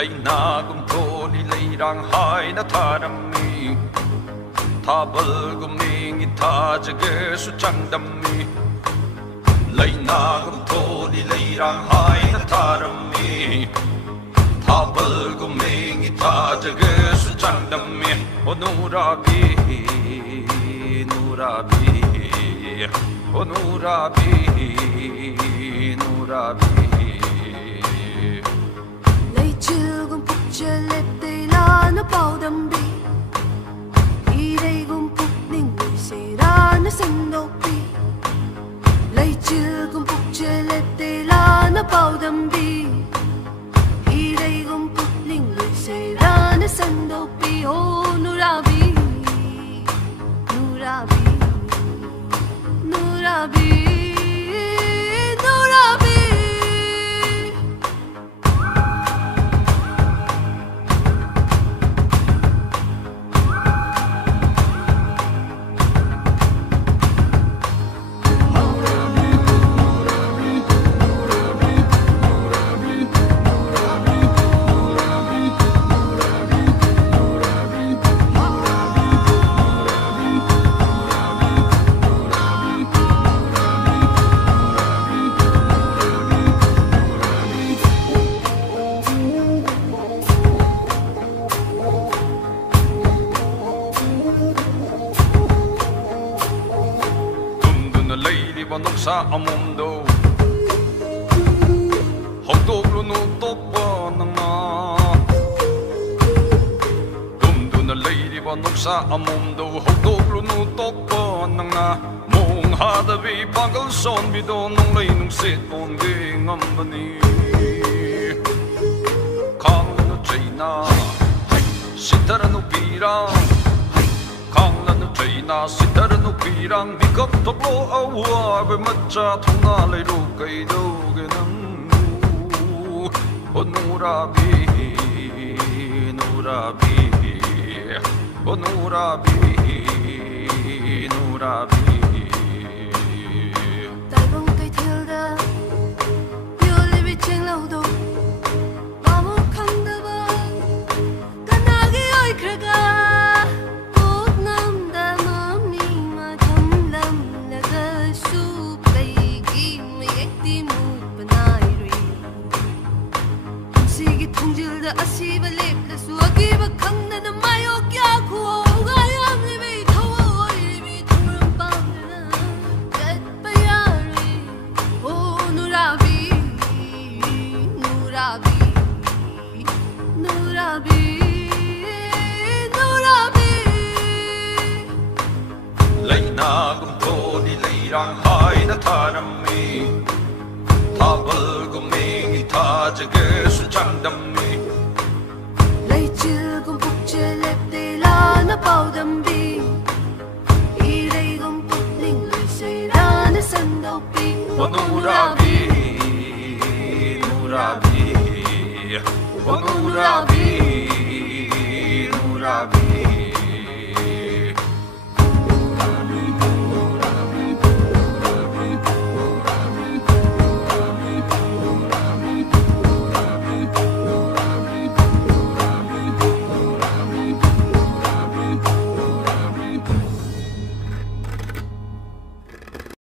Lainagum tholi leirang hai na tharami Thabal guming itajage su changdami Lainagum tholi leirang hai na tharami Thabal guming itajage su changdami O nurabi nurabi O nurabi nurabi Chilgum pukchalet de la na paudambi Ireigum pukning sera na sandopi Lay chilgum pukchalet de la na paudambi Ireigum pukning sera na sandopi Oh nurabi nurabi nurabi nurabi Sa amundo Hogdog lunutok pa nang na Dumdo na lady banok sa amundo Hogdog lunutok pa nang na Mong hadabi bagal son bido Nung lay nung sit on ging ambani Kang no China Sitara no pirang Kang no China Sitara no pirang Bikap toklo awa Be matcha thuna lay ru kay do ganam O nurabi nurabi O nurabi nurabi Dalbang kay tilda Yuli bicheng lau do Mamu kanda ba Kanagi oy kraga Asiba lepla suagi ba khangna na mayo kya khuo ga yam le be thawo le be thuram pang na kat payari o nurabi nurabi nurabi nurabi Lainagum tholi leirang hai na tharami Thabal guming itajage su changdami Chilgum pukchalet de la na paudambi Ireigum pukling sera na sandopi O nurabi nurabi O nurabi